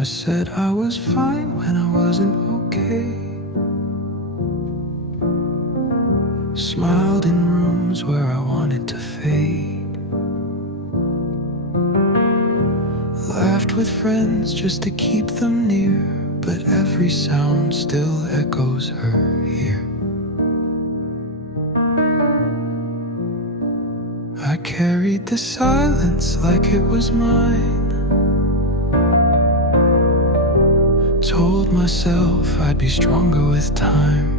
I said I was fine when I wasn't okay. Smiled in rooms where I wanted to fade. Laughed with friends just to keep them near, but every sound still echoes her here. I carried the silence like it was mine. Told myself I'd be stronger with time.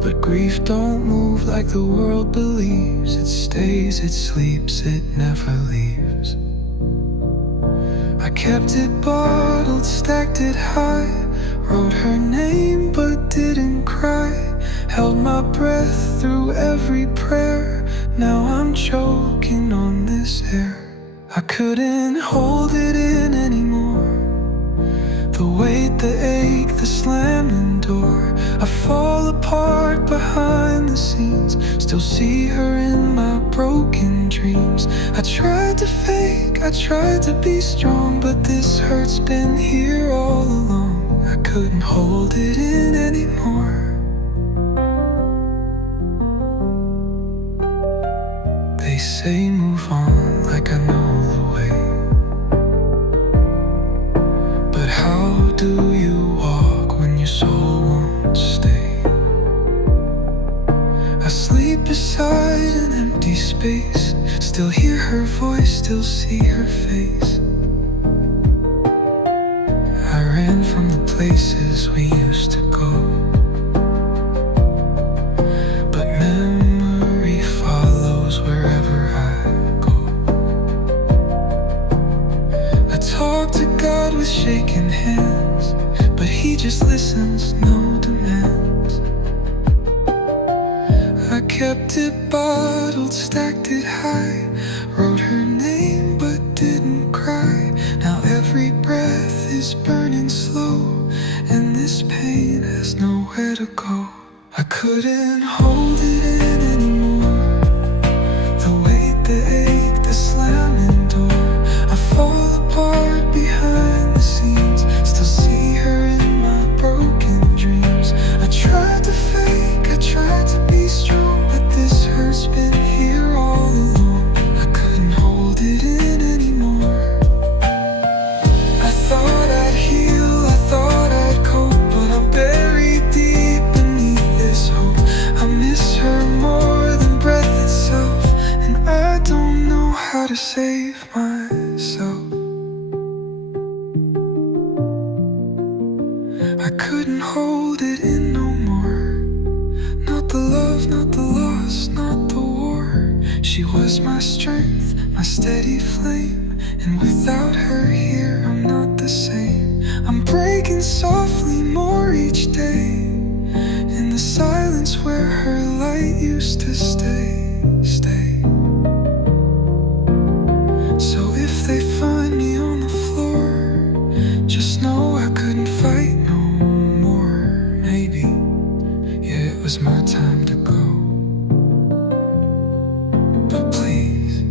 But grief don't move like the world believes. It stays, it sleeps, it never leaves. I kept it bottled, stacked it high. Wrote her name but didn't cry. Held my breath through every prayer. Now I'm choking on this air. I couldn't hold it in anymore. The weight, the ache, the slamming door. I fall apart behind the scenes. Still see her in my broken dreams. I tried to fake, I tried to be strong, but this hurt's been here all along. I couldn't hold it in anymore. They say move on like I know the way. But how do you walk when your soul won't stay? I sleep beside an empty space. Still hear her voice, still see her face. I ran from the places we used to go, but memory follows wherever I go. I talk to God with shaking hands, but He just listens, no demands. I kept it bottled, stacked it high. Wrote her name but didn't cry. Now every breath is burning slow, and this pain has nowhere to go. I couldn't hold it in anymore. The weight, the ache, the slamming door. I fall apart behind the scenes. Still see her in my broken dreams. I tried to fake, I tried to be strong, but this hurt's been here all along. I couldn't hold it in anymore. I thought I'd heal, I thought I'd cope, but I'm buried deep beneath this hope. I miss her more than breath itself, and I don't know how to save myself. I couldn't hold it in no more. Not the love, not the loss, not the war. She was my strength, my steady flame, and without her here I'm not the same. I'm breaking softly more each day, in the silence where her light used to stay. So if they find me on the floor, just know I couldn't fight no more. Maybe, yeah, it was my time to go. But please,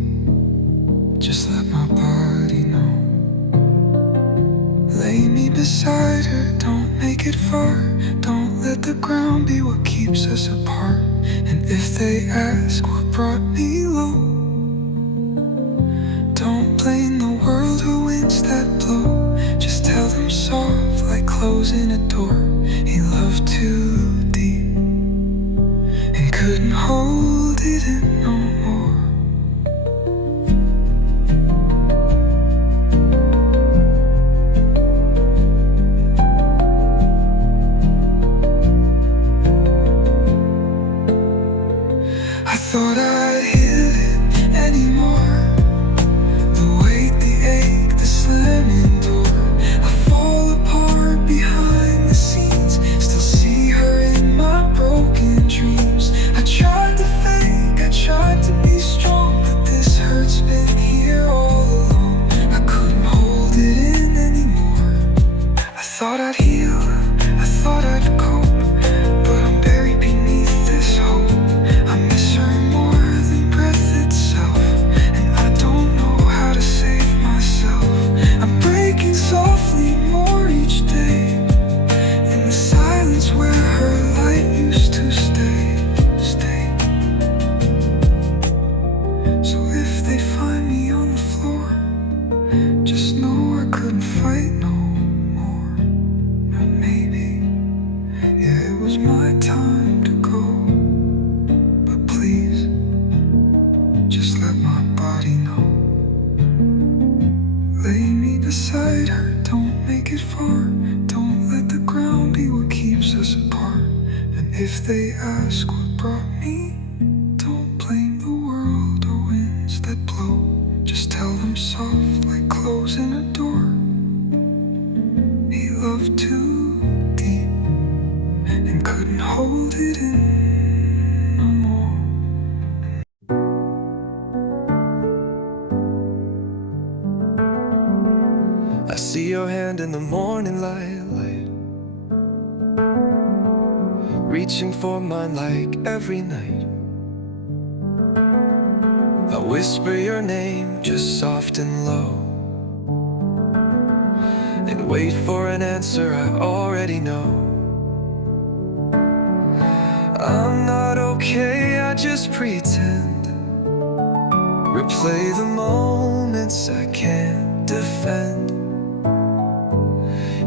just let my body know. Lay me beside her, don't make it far. Don't let the ground be what keeps us apart. And if they ask what brought me low, don't blame the world or winds that blow. Just tell them soft like closing a door. He loved too deep and couldn't hold it in no more. I thought I'd heal, it far. Don't let the ground be what keeps us apart. And if they ask what brought me, don't blame the world or winds that blow. Just tell them soft like closing a door. He loved too deep and couldn't hold it in no more. I see your hand in the morning light, reaching for mine like every night. I whisper your name just soft and low, and wait for an answer I already know. I'm not okay, I just pretend, replay the moments I can't defend.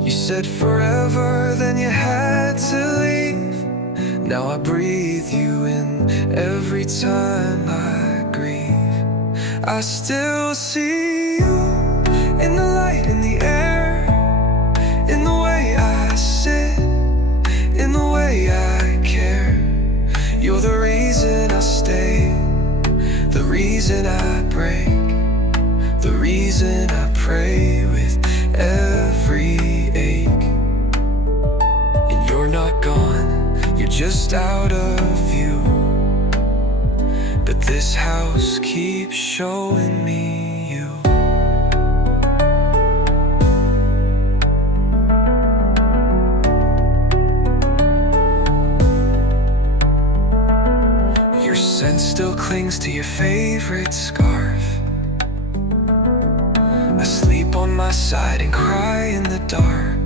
You said forever, then you had to leave. Now I breathe you in every time I grieve. I still see you in the light, in the air, in the way I sit, in the way I care. You're the reason I stay, the reason I break, the reason I pray with every ache. And you're not gone, you're just out of view, but this house keeps showing me you. Your scent still clings to your favorite scarf. I sleep on my side and cry in the dark.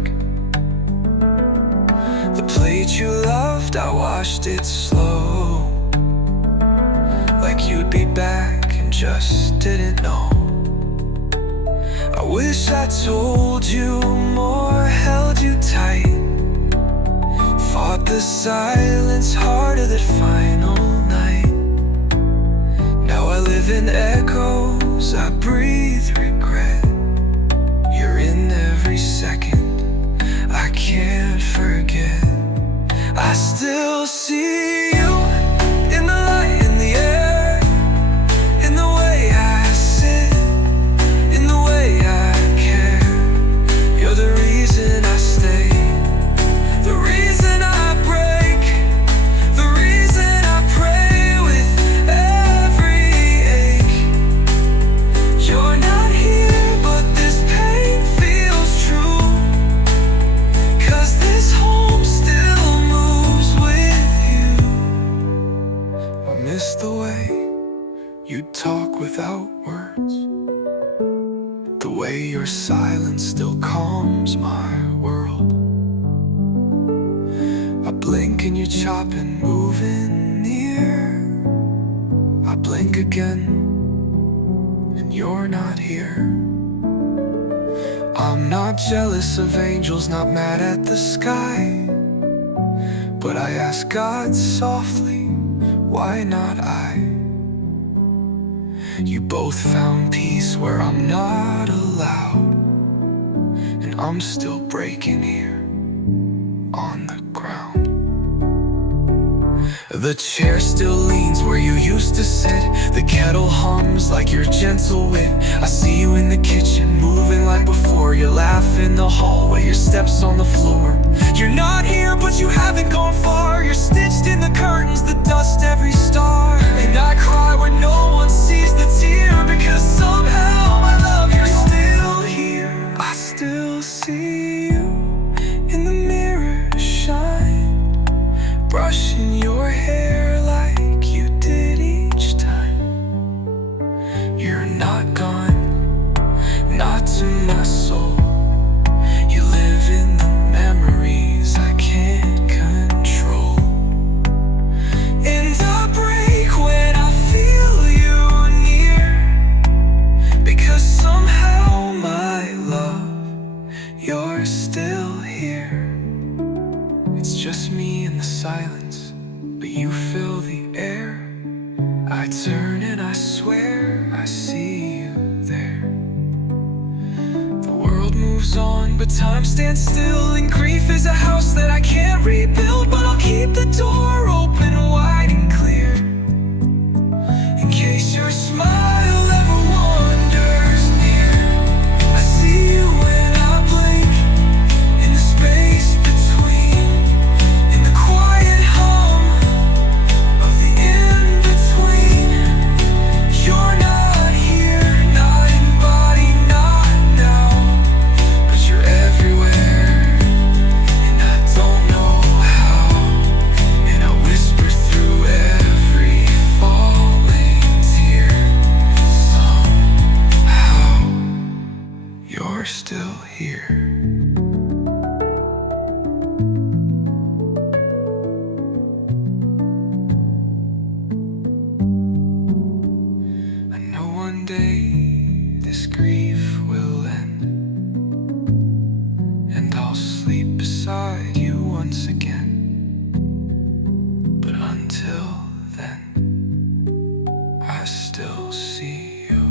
The plate you loved, I washed it slow, like you'd be back and just didn't know. I wish I told you more, held you tight, fought the silence harder that final night. Now I live in echoes, I breathe regret. You're in every second, I can't forget. I still see you in the light, in the air, in the way I sit, in the way I care. You're the reason I stay, the reason I break, the reason I pray with every ache. You're not here, but this pain feels true, 'cause this home still moves with you. I miss the way you talk without words, the way your silence still calms my world. I blink and you're chopping, moving near. I blink again and you're not here. I'm not jealous of angels, not mad at the sky, but I ask God softly, why not I? You both found peace where I'm not allowed, and I'm still breaking here on the ground. The chair still leans where you used to sit, the kettle hums like your gentle wit. I see you in the kitchen, moving like before. You laugh in the hallway, your steps on the floor. You're not here, but you haven't gone far. You're stitched in the curtains, the dust, every star. And I cry when no one sees the tear, because somehow, my love, you're still here. I still see you in the mirror shine, brushing your hair like you did each time. You're not gone, not to my soul. You live in the memories I can't control. And I break when I feel you near, because somehow, my love, you're still here. It's just me in the silence, but you fill the air. I turn and I swear I see you there. The world moves on, But time stands still, and grief is a house that I can't rebuild. But I'll keep the door open wide and clear, in case your smile ever wanders near. I see you when I blink, in the space between, in the quiet hum of the in-between. You're not here, not in body, not now, but you're everywhere, and I don't know how. And I whisper through every falling tear, somehow you're still here. I know one day this grief will end, and I'll sleep beside you once again. But until then, I still see you.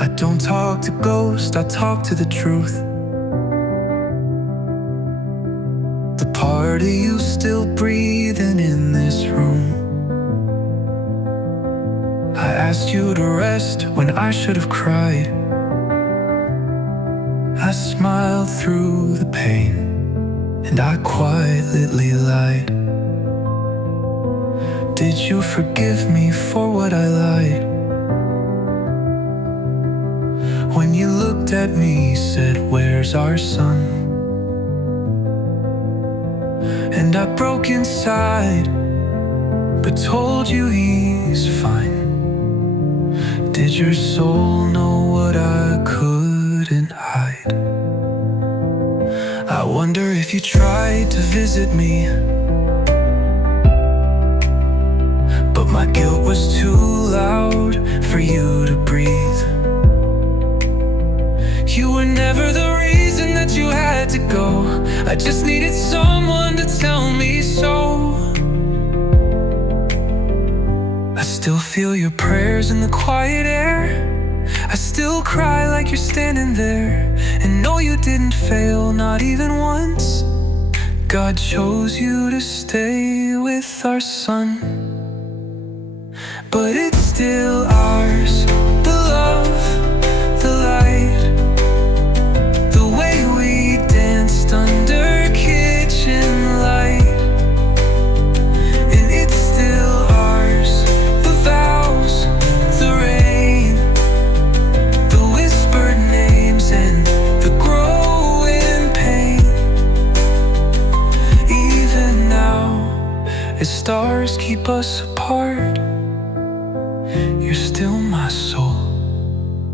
I don't talk to ghosts, I talk to the truth. The part of you still breathing in this room. I asked you to rest when I should have cried. I smiled through the pain, and I quietly lied. Did you forgive me for what I lied? When you looked at me, said, "Where's our son?" And I broke inside, but told you he's fine. Did your soul know what I couldn't hide? I wonder if you tried to visit me, but my guilt was too loud for you to breathe. You were never the reason that you had to go. I just needed someone to tell me so. I still feel your prayers in the quiet air. I still cry like you're standing there. And no, you didn't fail, not even once. God chose you to stay with our son. But it's still ours, the love, the light, the way we danced under kitchen light. And it's still ours, the vows, the rain, the whispered names, and the growing pain. Even now, as stars keep us apart, you're still my soul,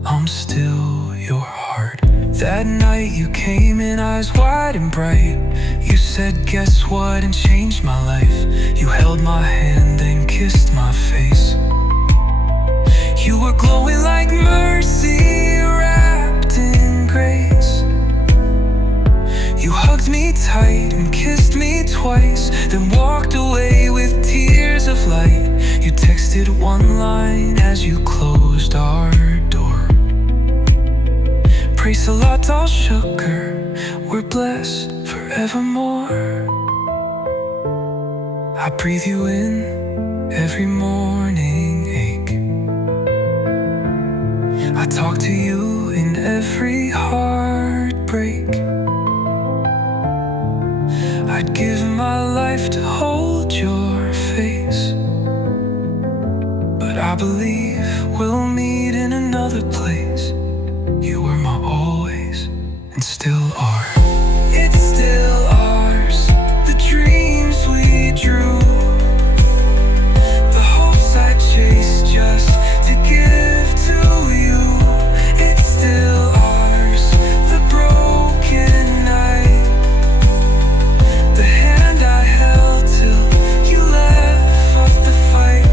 I'm still your heart. That night you came in, eyes wide and bright. You said, "Guess what?" and changed my life. You held my hand and kissed my face. You were glowing like mercy, wrapped in grace. You hugged me tight and kissed me twice, then walked away with tears of light. You texted one line as you closed our door: "Praise Salat al-Shukr, we're blessed forevermore." I breathe you in every morning ache. I talk to you in every heartbreak. I'd give my life to hold your face, but I believe we'll meet in another place. You were my always, and still are. It's still ours, the dreams we drew, the hopes I chased just to give to you. It's still ours, the broken night, the hand I held till you left off the fight.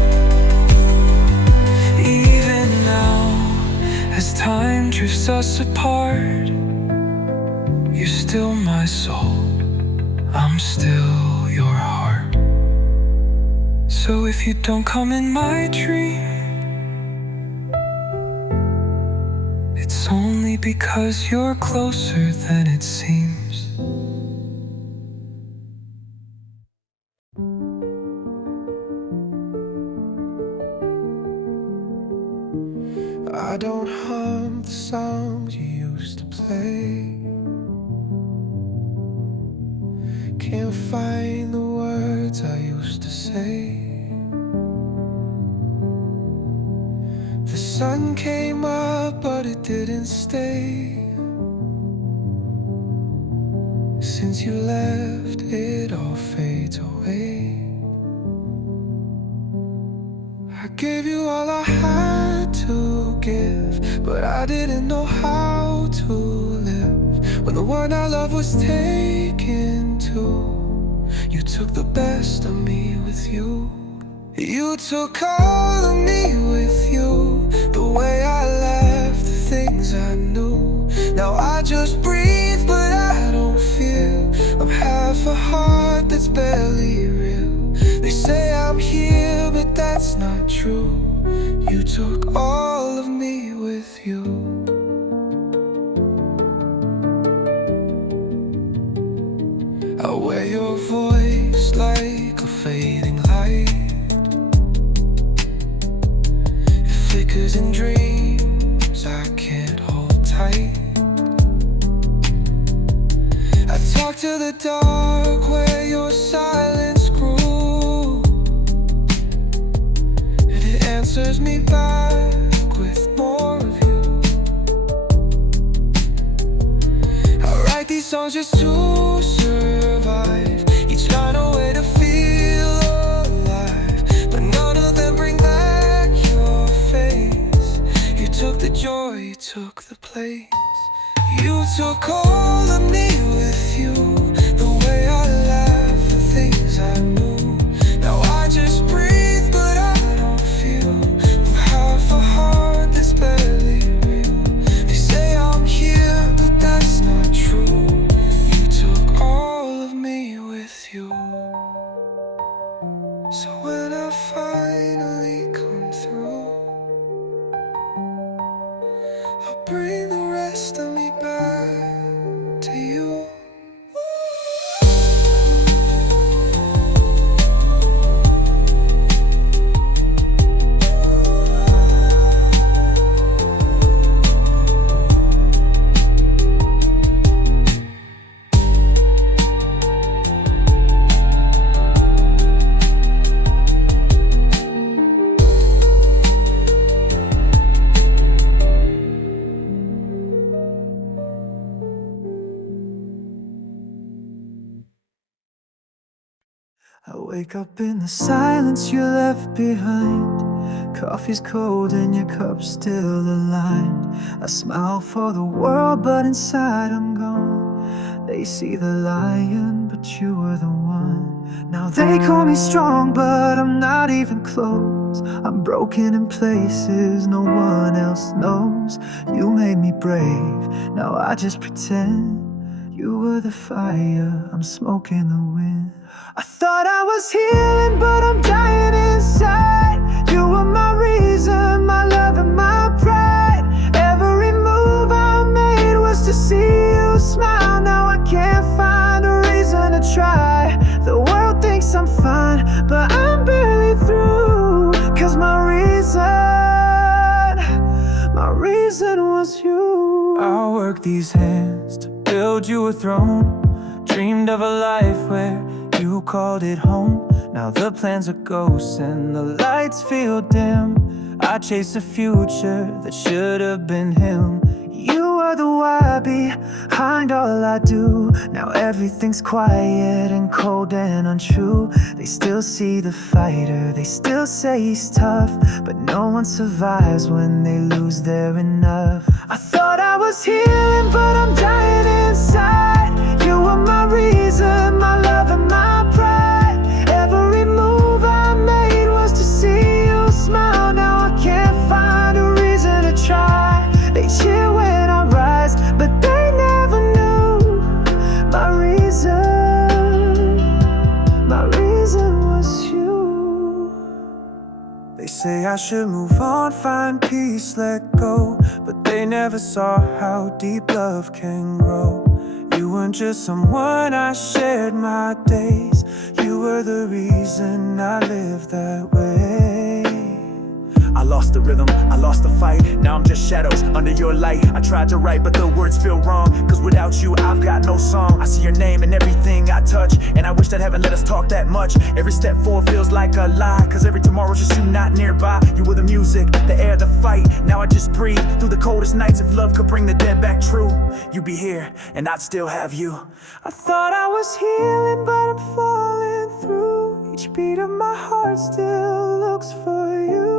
Even now, as time drifts us apart, my soul, I'm still your heart. So if you don't come in my dream, it's only because you're closer than it seems. I don't hum the songs you used to play. Can't find the words I used to say. The sun came up, but it didn't stay. Since you left, it all fades away. I gave you all I had to give, but I didn't know how to live when the one I loved was taken too. You took the best of me with you. You took all of me with you. The way I left, the things I knew. Now I just breathe, but I don't feel. I'm half a heart that's barely real. They say I'm here, but that's not true. You took all of me with you. I wear your voice like a fading light. It flickers in dreams I can't hold tight. I talk to the dark where your silence grew, and it answers me back with more of you. I write these songs just to survive, each line a way to feel alive, but none of them bring back your face. You took the joy, you took the place. You took all of me with you. The way I laughed, the things I knew. Now I just breathe, but I don't feel. I'm half a heart that's barely real. They say I'm here, but that's not true. You took all of me with you. So when I finally come through, I'll bring the rest of me back to you. I wake up in the silence you left behind. Coffee's cold and your cup's still aligned. I smile for the world, but inside I'm gone. They see the lion, but you were the one. Now they call me strong, but I'm not even close. I'm broken in places no one else knows. You made me brave, now I just pretend. You were the fire, I'm smoking the wind. I thought I was healing, but I'm dying inside. You were my reason, my love and my pride. Every move I made was to see you smile. Now I can't find a reason to try. The world thinks I'm fine, but I'm barely through. Cause my reason was you. I'll work these hands to build you a throne. Dreamed of a life where you called it home. Now the plans are ghosts and the lights feel dim. I chase a future that should have been him. You are the why behind all I do. Now everything's quiet and cold and untrue. They still see the fighter, they still say he's tough, but no one survives when they lose their enough. I thought I was healing, but I'm dying inside. You were my reason, my love and my pride. Every move I made was to see you smile. Now I can't find a reason to try. They cheer when I rise, but they never knew my say I should move on, find peace, let go, but they never saw how deep love can grow. You weren't just someone I shared my days, you were the reason I lived that way. I lost the rhythm, I lost the fight. Now I'm just shadows under your light. I tried to write but the words feel wrong, cause without you I've got no song. I see your name in everything I touch, and I wish that heaven let us talk that much. Every step forward feels like a lie, cause every tomorrow's just you not nearby. You were the music, the air, the fight. Now I just breathe through the coldest nights. If love could bring the dead back true, you'd be here and I'd still have you. I thought I was healing but I'm falling through. Each beat of my heart still looks for you.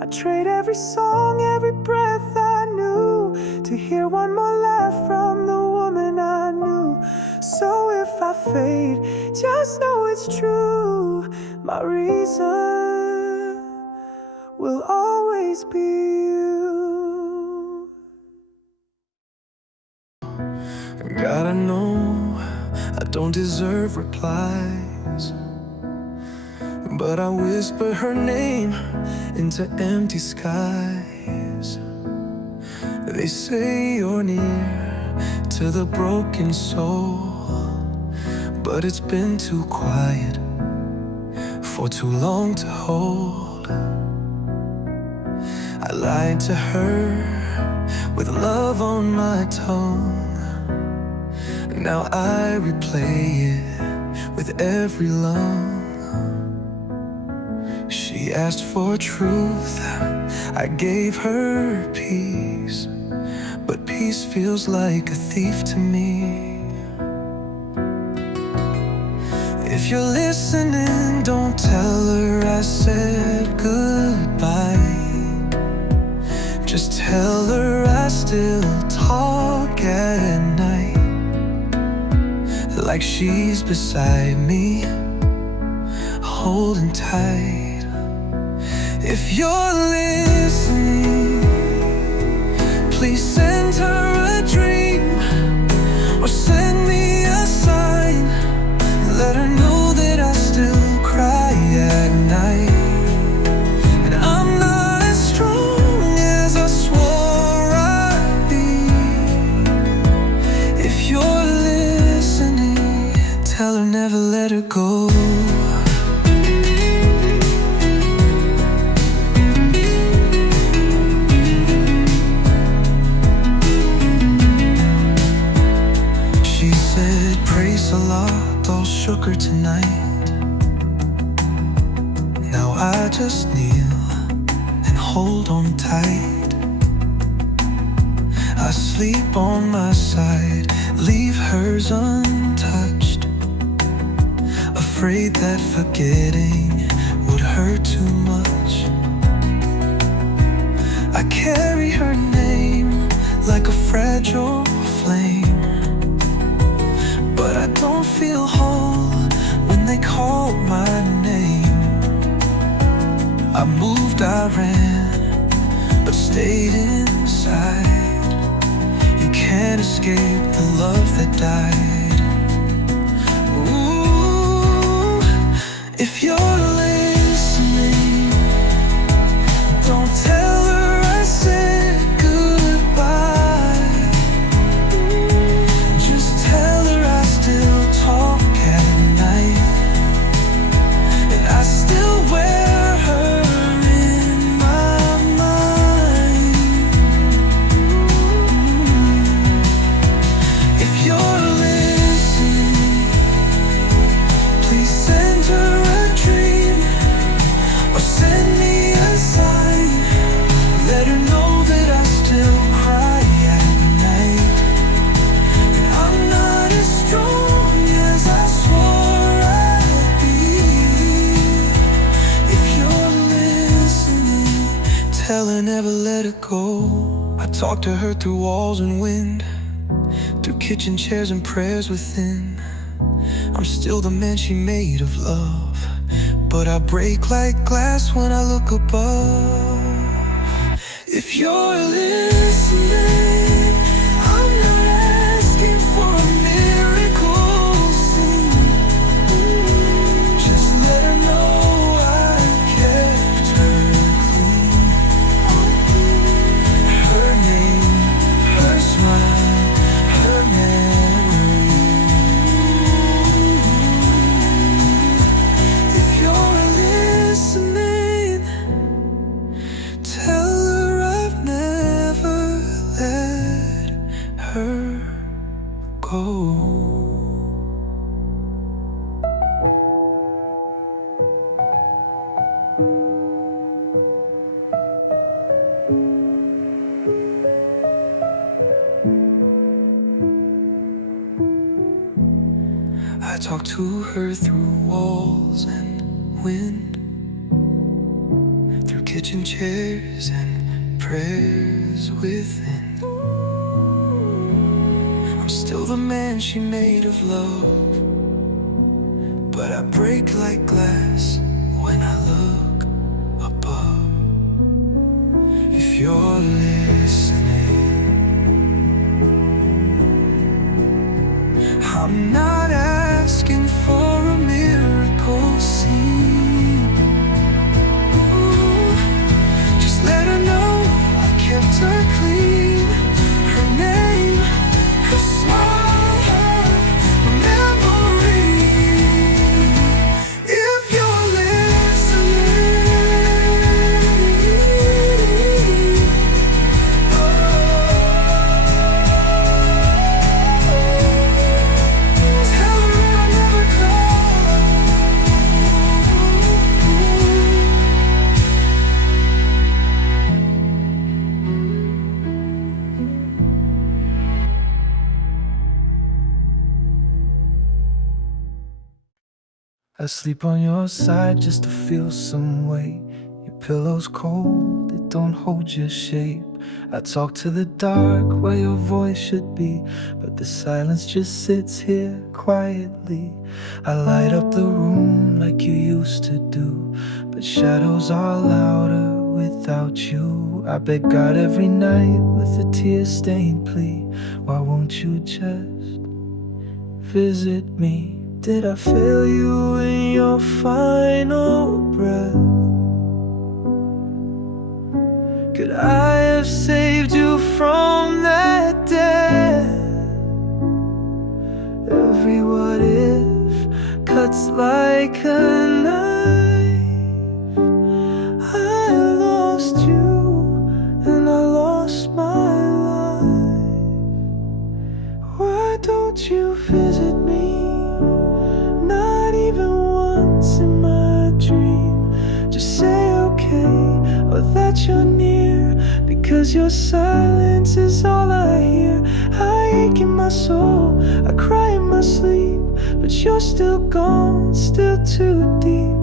I trade every song, every breath I knew, to hear one more laugh from the woman I knew. So if I fade, just know it's true. My reason will always be you. God, I know I don't deserve replies, but I whisper her name into empty skies. They say you're near to the broken soul, but it's been too quiet for too long to hold. I lied to her with love on my tongue. Now I replay it with every lung. She asked for truth, I gave her peace, but peace feels like a thief to me. If you're listening, don't tell her I said goodbye. Just tell her I still talk at night, like she's beside me, holding tight. If you're listening, please send her a dream, or send me a sign. Let her know that I still cry at night, and I'm not as strong as I swore I'd be. If you're listening, tell her never let her go. All shook her tonight. Now I just kneel and hold on tight. I sleep on my side, leave hers untouched, afraid that forgetting would hurt too much. I carry her name like a fragile flame, but I don't feel whole when they call my name. I moved, I ran, but stayed inside. You can't escape the love that died. Ooh, if you're listening, don't tell her I said goodbye. Just tell her I still talk at night, and I still wear her in my mind. If you're listening, please send her a dream, or send me a sign. Let her know that I still cry at night, and I'm not as strong as I swore I'd be. If you're listening, tell her never let her go. I talk to her through walls and wind, through kitchen chairs and prayers within. I'm still the man she made of love, but I break like glass when I look above. If you're listening, I'm not asking for a miracle scene. Just let her know I kept her clean. talk to her through walls and wind, through kitchen chairs and prayers within. I'm still the man she made of love, but I break like glass when I look above. If you're listening, I'm not asking for a miracle scene. Ooh, just let her know I kept her clean. Her name, her smile, her memory. If you're listening, tell her I'll never go. I sleep on your side just to feel some weight. Your pillow's cold, it don't hold your shape. I talk to the dark where your voice should be, but the silence just sits here quietly. I light up the room like you used to do, but shadows are louder without you. I beg God every night with a tear-stained plea, why won't you just visit me? Did I fail you in your final breath? Could I have saved you from that death? Every what if cuts like a knife. I lost you and I lost my life. Why don't you visit me? Not even once in my dream. Just say okay, or that you're near, because your silence is all I hear. I ache in my soul, I cry in my sleep, but you're still gone, still too deep.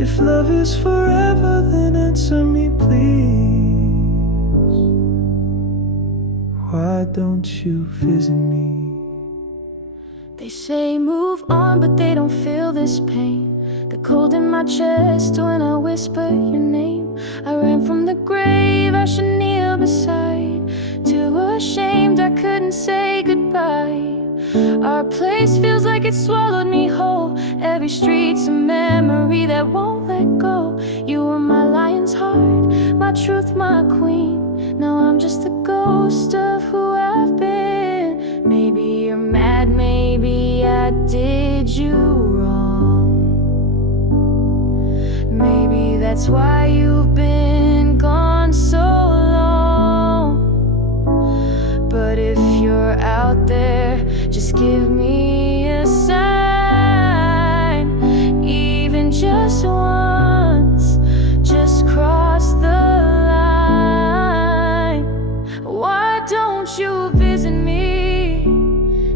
If love is forever, then answer me please. Why don't you visit me? They say move on, but they don't feel this pain. The cold in my chest when I whisper your name. I ran from the grave I should kneel beside, too ashamed I couldn't say goodbye. Our place feels like it swallowed me whole. Every street's a memory that won't let go. You were my lion's heart, my truth, my queen. Now I'm just a ghost of who I've been. Maybe you're mad, maybe I did you wrong. Maybe that's why you've been gone so long. But if you're out there, just give me a sign. Even just once, just cross the line. Why don't you visit me?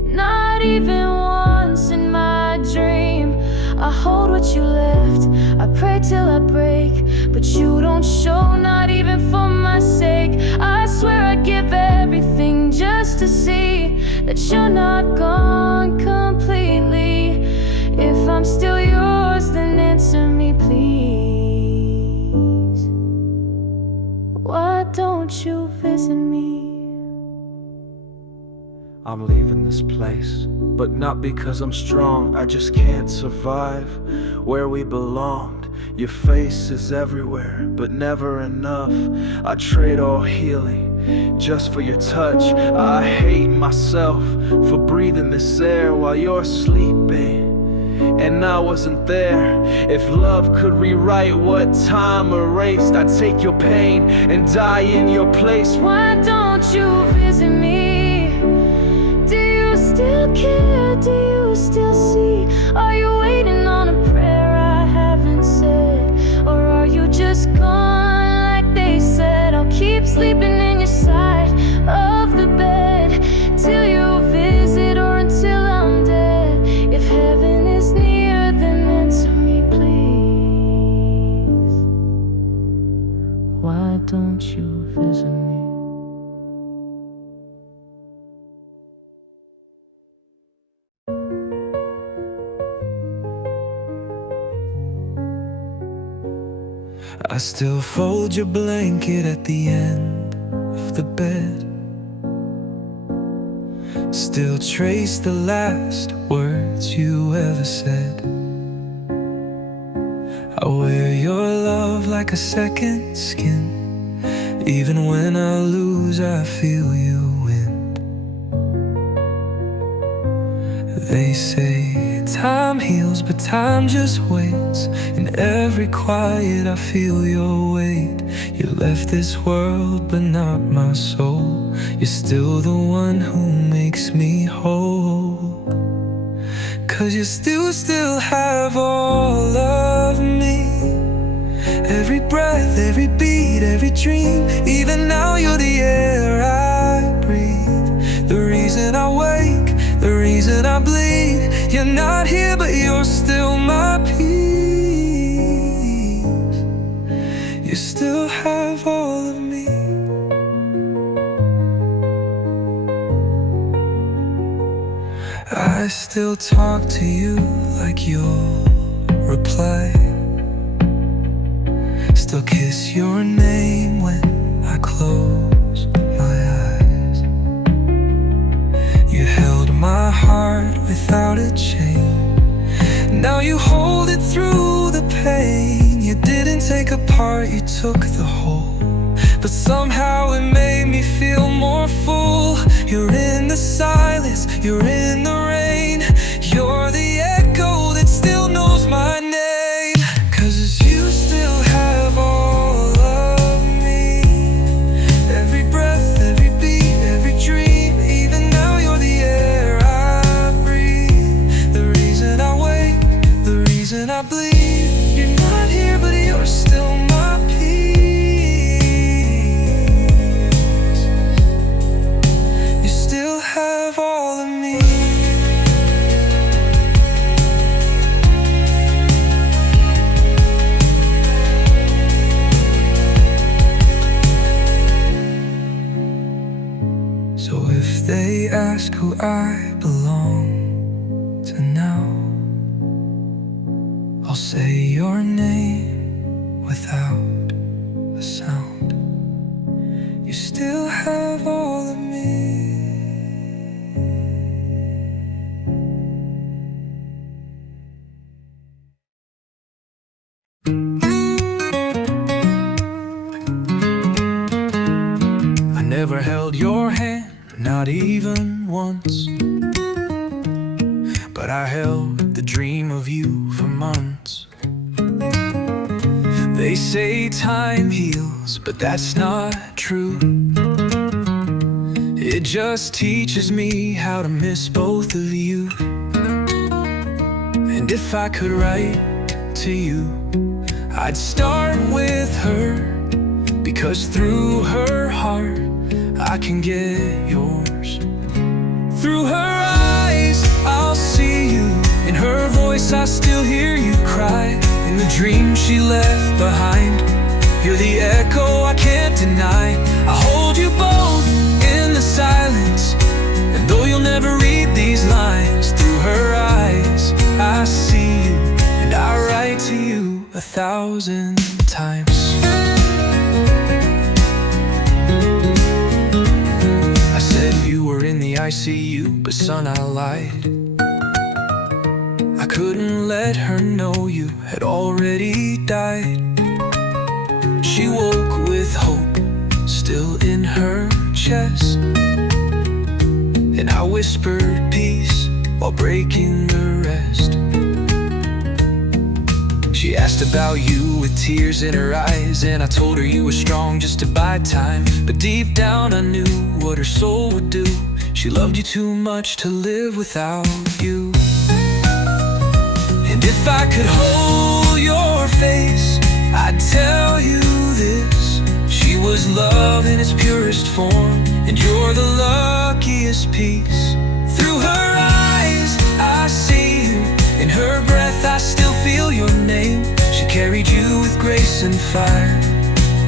Not even once in my dream. I hold what you left, I pray till I break, but you don't show, not even for my sake. I swear I'd give everything just to see that you're not gone completely. If I'm still yours, then answer me please. Why don't you visit me? I'm leaving this place, but not because I'm strong. I just can't survive where we belonged. Your face is everywhere, but never enough. I trade all healing just for your touch. I hate myself for breathing this air while you're sleeping, and I wasn't there. If love could rewrite what time erased, I'd take your pain and die in your place. Why don't you visit me? Do you still care? Do you still see? Are you waiting on a prayer I haven't said? Or are you just gone like they said? I'll keep sleeping in your side of the bed till you visit or until I'm dead. If heaven is won't you visit me? I still fold your blanket at the end of the bed, still trace the last words you ever said. I wear your love like a second skin. Even when I lose, I feel you win. They say time heals, but time just waits. In every quiet I feel your weight. You left this world but not my soul. You're still the one who makes me whole. 'Cause you still have all of me. Every breath, every beat, every dream. Even now you're the air I breathe. The reason I wake, the reason I bleed. You're not here but you're still my peace. You still have all of me. I still talk to you like you'll reply. Still kiss your name when I close my eyes. You held my heart without a chain. Now you hold it through the pain. You didn't take apart, you took the whole. But somehow it made me feel more full. You're in the silence, you're in the rain. You're the echo that still knows my name. 'Cause you still have all of me. Every breath, every beat, every dream. Even now you're the air I breathe. The reason I wake, the reason I bleed. You're not here but you're still my peace. You still have all of me. So if they ask who I belong to now, I'll say your name without a sound. You still have all of me. I never held your hand, not even once, but I held the dream of you for months. They say time heals, but that's not true. It just teaches me how to miss both of you. And if I could write to you, I'd start with her, because through her heart I can get yours. Through her eyes I'll see you. In her voice I still hear you cry. In the dream she left behind, you're the echo I can't deny. I hold you both in the silence, and though you'll never read these lines, through her eyes I see you, and I write to you 1,000 times. I said you were in the ICU, but son, I lied. I couldn't let her know you had already died. She woke with hope still in her chest, and I whispered peace while breaking the rest. She asked about you with tears in her eyes, and I told her you were strong just to buy time. But deep down I knew what her soul would do. She loved you too much to live without you. And if I could hold your face, I'd tell you this: she was love in its purest form, and you're the luckiest piece. Through her eyes I see you. In her breath I still feel your name. She carried you with grace and fire.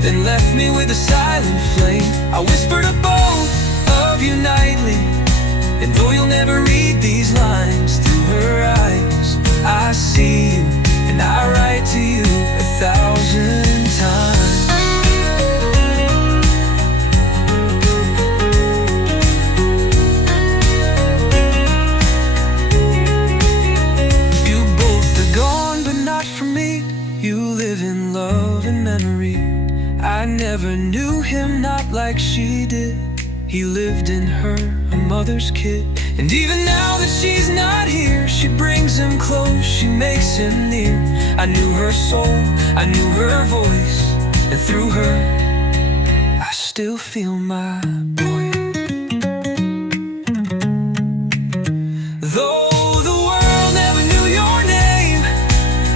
then left me with a silent flame. I whisper to both of you nightly, and though you'll never read these lines, through her eyes I see you, and I write to you 1,000 times. You both are gone, but not from me. You live in love and memory. I never knew him, not like she did. He lived in her, a mother's kid. And even now that she's not here, she brings him close, she makes him near. I knew her soul, I knew her voice, and through her I still feel my boy. Though the world never knew your name,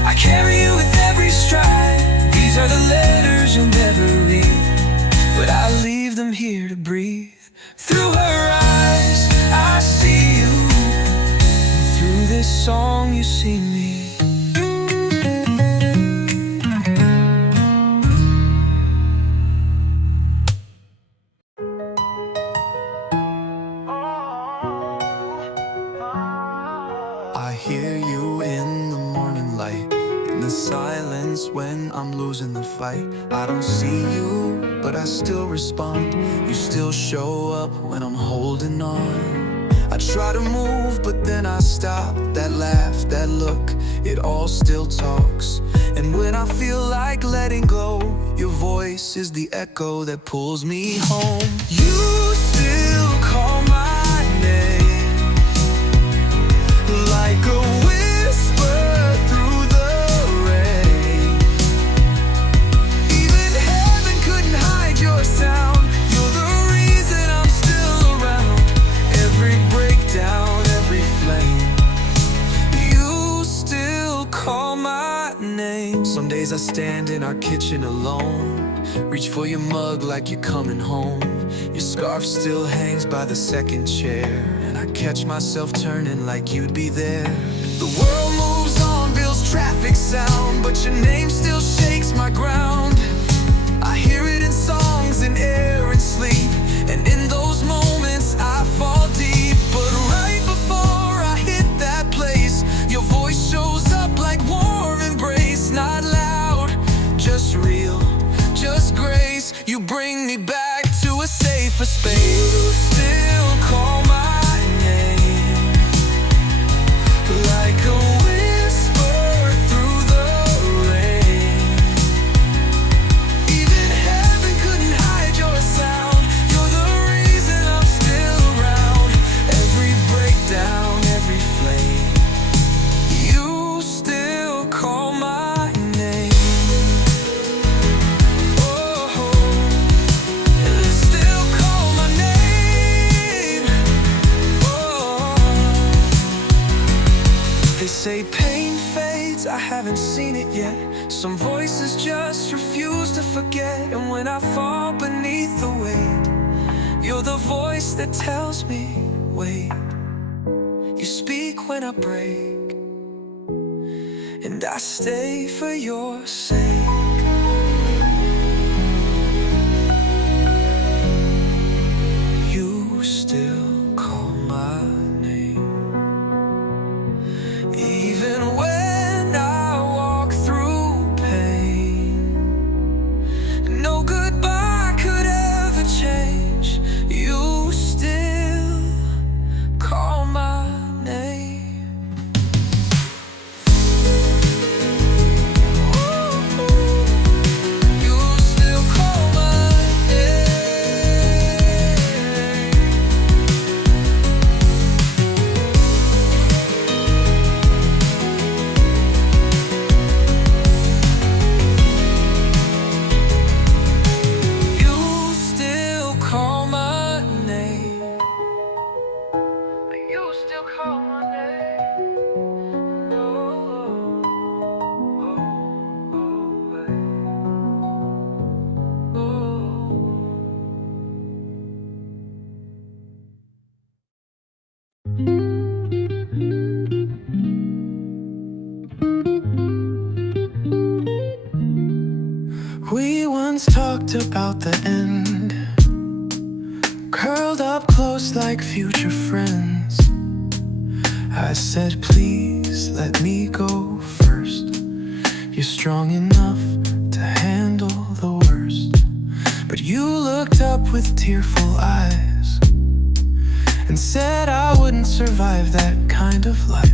I carry you with every stride. These are the letters you'll never read, but I leave them here to breathe. Through her eyes I see you, through this song you see me. I hear you in the morning light, in the silence when I'm losing the fight. I don't see you, but I still respond. You still show up when I'm holding on. I try to move, but then I stop. That laugh, that look, it all still talks. And when I feel like letting go, your voice is the echo that pulls me home. You still call my name, like a whisper through the rain. Even heaven couldn't hide your sound. You're the reason I'm still around. Every breakdown, every flame, you still call my name. Some days I stand in our kitchen alone, reach for your mug like you're coming home. Your scarf still hangs by the second chair, and I catch myself turning like you'd be there. The world moves on, builds traffic sound, but your name still shakes my ground. I hear it in songs, in air and sleep, and in those moments I fall deep. But right before I hit that place, your voice shows up like warm embrace. Not loud, just real, just grace. You bring me back to a safer space. You still call my name, like a whisper through the rain. Even heaven couldn't hide your sound. You're the reason I'm still around. Every breakdown, every flame, you still call my name. Still call my name. They say pain fades, I haven't seen it yet. Some voices just refuse to forget. And when I fall beneath the weight, you're the voice that tells me, wait. You speak when I break, and I stay for your sake. You still call my name. Even when I walk through pain, no goodbye could ever change. You still call my name. Ooh. talked about the end, curled up close like future friends. I said, please let me go first. You're strong enough to handle the worst. But you looked up with tearful eyes and said I wouldn't survive that kind of life.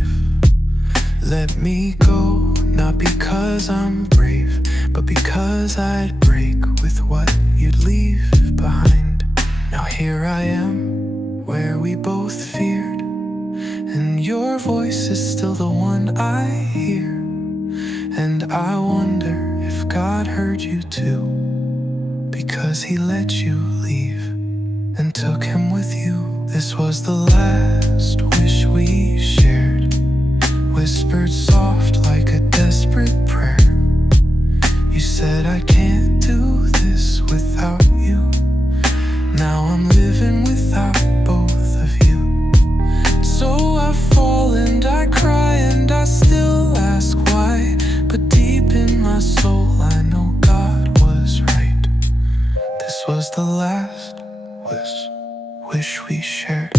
Let me go, not because I'm brave, but because I'd break with what you'd leave behind. Now here I am, where we both feared, and your voice is still the one I hear. And I wonder if God heard you too, because he let you leave and took him with you. This was the last wish we shared, whispered soft like a desperate prayer. You said I can't do this without you. Now I'm living without both of you. So I fall and I cry and I still ask why, but deep in my soul I know God was right. This was the last wish we shared.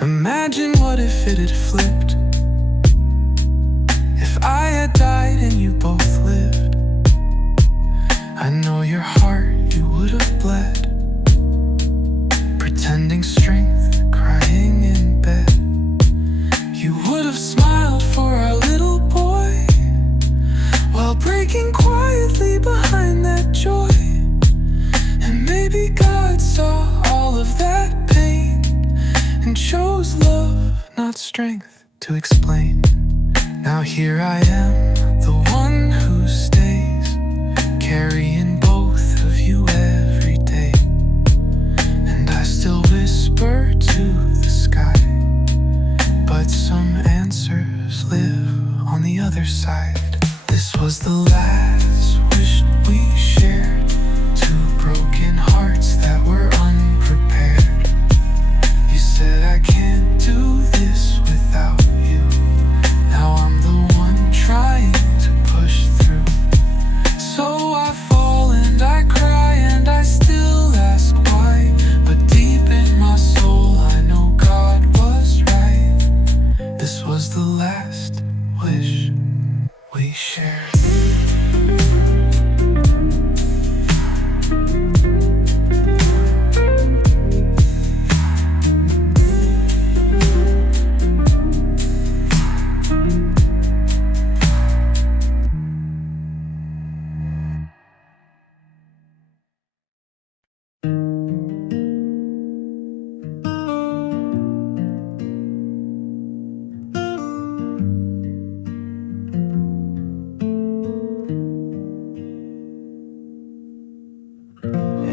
Imagine what if it had flipped, if I had died and you both lived. I know your heart you would have bled, pretending strength, crying in bed. You would have smiled for our little boy, while breaking quietly behind that joy. And maybe God saw all of that pain and chose love, not strength, to explain. Now here I am, the one who stays, carrying both of you every day. And I still whisper to the sky, but some answers live on the other side. This was the last wish we shared, two broken hearts that were unprepared. You said I can't do this without you. Now I'm the one trying to push through. So I fall and I cry and I still ask why, but deep in my soul I know God was right. This was the last wish we shared.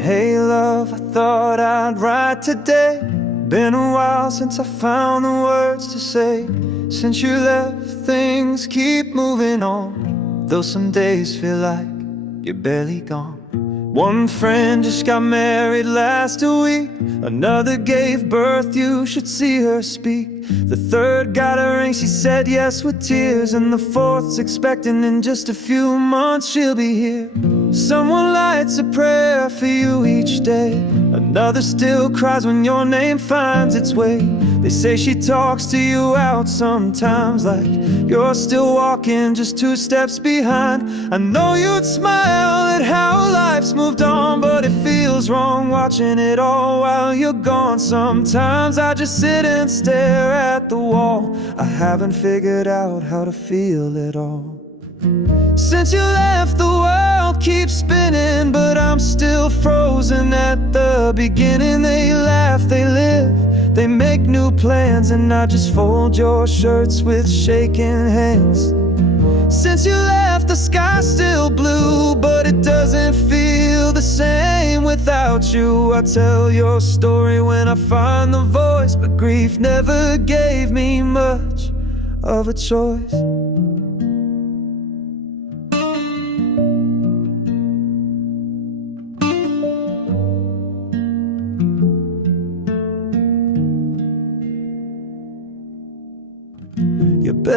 Hey love, I thought I'd write today. Been a while since I found the words to say. Since you left, things keep moving on, though some days feel like you're barely gone. One friend just got married last week, another gave birth, you should see her speak. The third got a ring, she said yes with tears, and the fourth's expecting in just a few months she'll be here. Someone lights a prayer for you each day, another still cries when your name finds its way. They say she talks to you out sometimes, like you're still walking just 2 steps behind. I know you'd smile at how life's moved on, but it feels wrong watching it all while you're gone. Sometimes I just sit and stare at the wall. I haven't figured out how to feel it all. Since you left, the world keeps spinning, but I'm still frozen at the beginning. They laugh, they live, they make new plans, and I just fold your shirts with shaking hands. Since you left, the sky's still blue, but it doesn't feel the same without you. I tell your story when I find the voice, but grief never gave me much of a choice.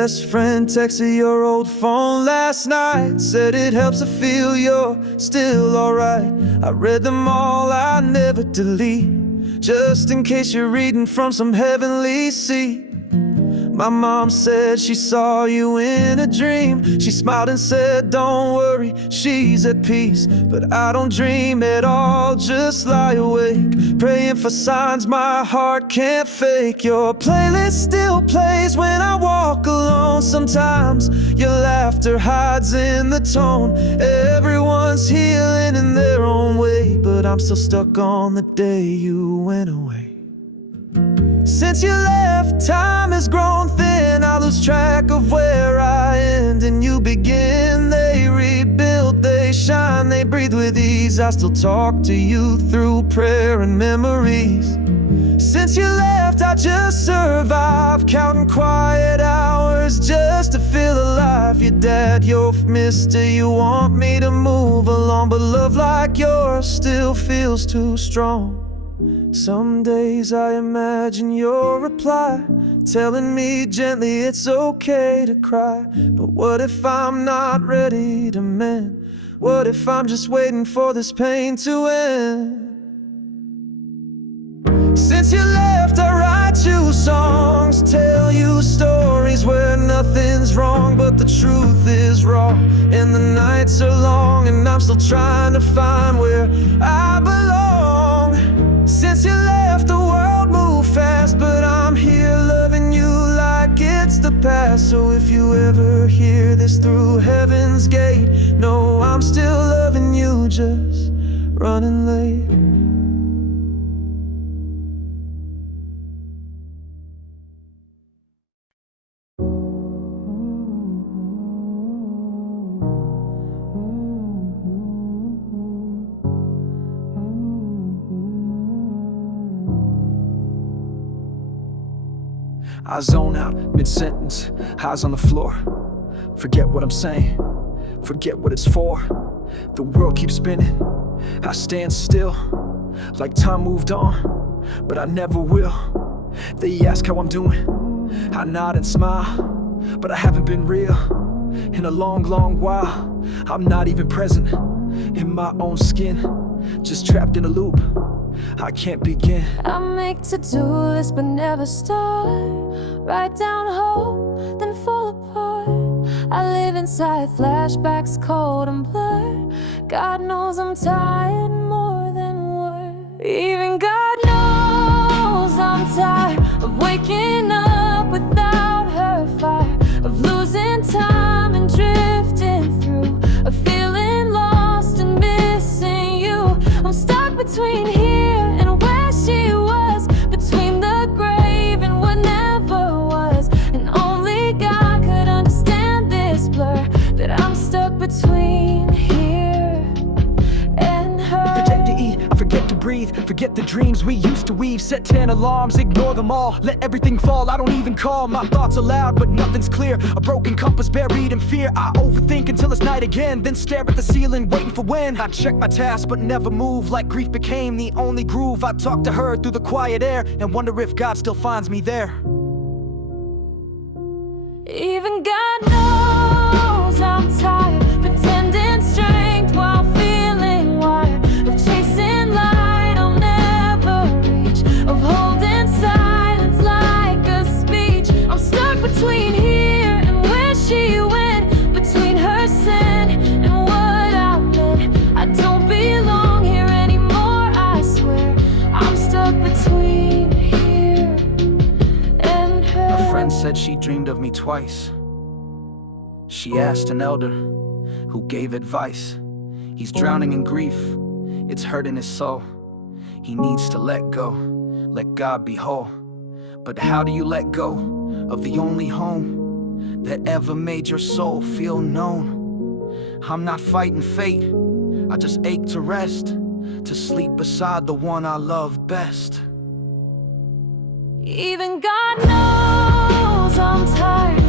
best friend texted your old phone last night, said it helps her feel you're still alright. I read them all, I never delete, just in case you're reading from some heavenly seat. My mom said she saw you in a dream. She smiled and said, don't worry, she's at peace. But I don't dream at all, just lie awake, praying for signs my heart can't fake. Your playlist still plays when I walk alone. Sometimes your laughter hides in the tone. Everyone's healing in their own way, but I'm still stuck on the day you went away. Since you left, time has grown thin. I lose track of where I end and you begin. They rebuild, they shine, they breathe with ease. I still talk to you through prayer and memories. Since you left, I just survive, counting quiet hours just to feel alive. Your dad, your mister, you want me to move along, but love like yours still feels too strong. Some days I imagine your reply, telling me gently it's okay to cry. But what if I'm not ready to mend? What if I'm just waiting for this pain to end? Since you left, I write you songs, tell you stories where nothing's wrong, but the truth is raw. And the nights are long and I'm still trying to find where I belong. Since you left, the world moved fast, but I'm here loving you like it's the past. So if you ever hear this through heaven's gate, know I'm still loving you, just running late. I zone out mid-sentence, eyes on the floor. Forget what I'm saying, forget what it's for. The world keeps spinning, I stand still, like time moved on, but I never will. They ask how I'm doing, I nod and smile, but I haven't been real in a long, long while. I'm not even present in my own skin, just trapped in a loop, I can't begin. I make to-do lists but never start. Write down hope, then fall apart. I live inside flashbacks, cold and blurred. God knows I'm tired more than words. Even God knows I'm tired of waking up without her fire, of losing time and drifting through, of feeling lost and missing you. I'm stuck between here and where she was, between the grave and what never was. And only God could understand this blur, that I'm stuck between here and her. Forget to eat, I forget to breathe, forget the dreams we used to weave. Set 10 alarms, ignore them all, let everything fall. I don't even call my thoughts aloud, but nothing's clear. A broken compass buried in fear. I overthink until it's night again, then stare at the ceiling waiting for when. I check my tasks but never move, like grief became the only groove. I talk to her through the quiet air and wonder if God still finds me there. Even God knows I'm tired, pretending strength while feeling wired, of chasing light I'll never reach, of holding silence like a speech. I'm stuck between here and where she went, between her sin and what I meant. I don't belong here anymore, I swear. I'm stuck between here and her. A friend said she dreamed of me twice. She asked an elder who gave advice. He's drowning in grief, it's hurting his soul. He needs to let go, let God be whole. But how do you let go of the only home that ever made your soul feel known? I'm not fighting fate, I just ache to rest, to sleep beside the one I love best. Even God knows I'm tired